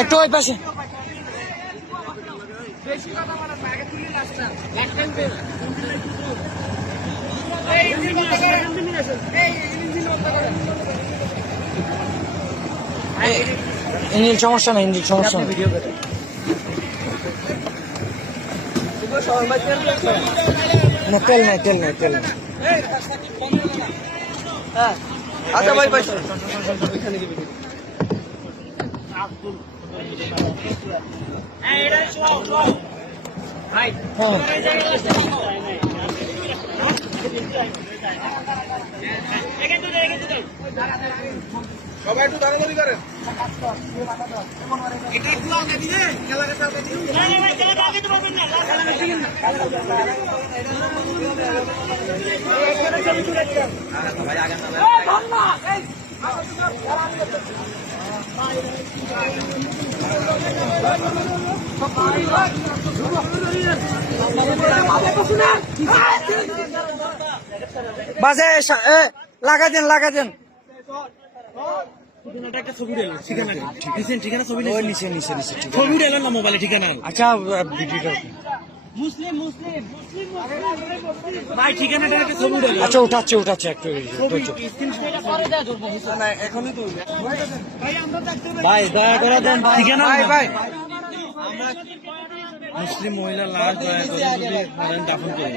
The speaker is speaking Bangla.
একটু ওই পাশে ইঞ্জিন সমস্যা নেই ইঞ্জিন সমস্যা নেই না তেল নেই তেল নেই তেল নেই। আচ্ছা ভাই ভাই। সবাই একটু দাঁড়াদাঁড়ি করেন। একটা ছবি দিলেন ঠিকানা দিচ্ছেন ঠিকানা ছবি নিচে। নিচে নিচে ছবি মোবাইলে ঠিকানা। আচ্ছা ভিডিওটা ভাই ঠিকানাটা একটা ছবি দিলেন আচ্ছা উঠাচ্ছে উঠাচ্ছে একটু ধৈর্য। ভাই দয়া করে দেন ঠিকানা ভাই ভাই। মুসলিম মহিলা লাশ দয়া করে দাফন করে।